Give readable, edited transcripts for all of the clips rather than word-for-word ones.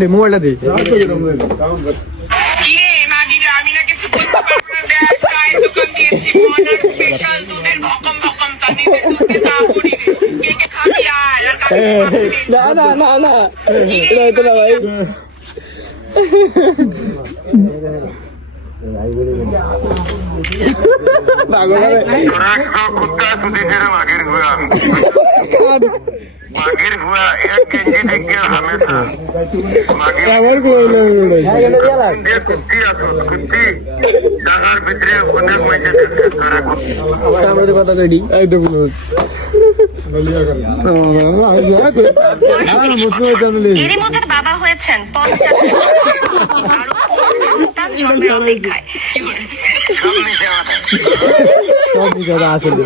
দে মোবাইলটা দে না না না না এটা হতো না ভাই মাগের ভুয়া এক কেজি থেকে হামেশা আমার কইলো কুত্তি আছো কুত্তি জায়গার ভিতরে অনেক মাইছে আমাদের কথা কইডি এই তো বলো এরই মধ্যে বাবা হয়েছেন 50 সন্তান জন্মের অপেক্ষায়। সামনে যাওয়া আসলে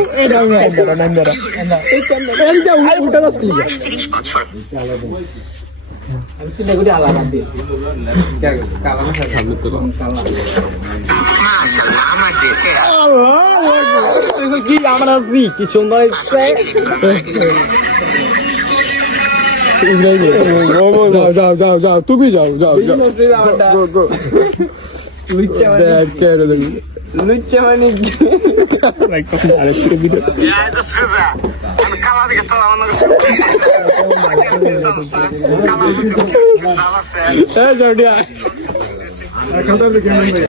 30 বছর মাশাআল্লাহ আমার দেশে কি আমরা আসবি কি সুন্দর ইচ্ছে যাও যাও যাও তুমি যাও যাও লুচ্চা মানে কালা দিকে তো আমার কালা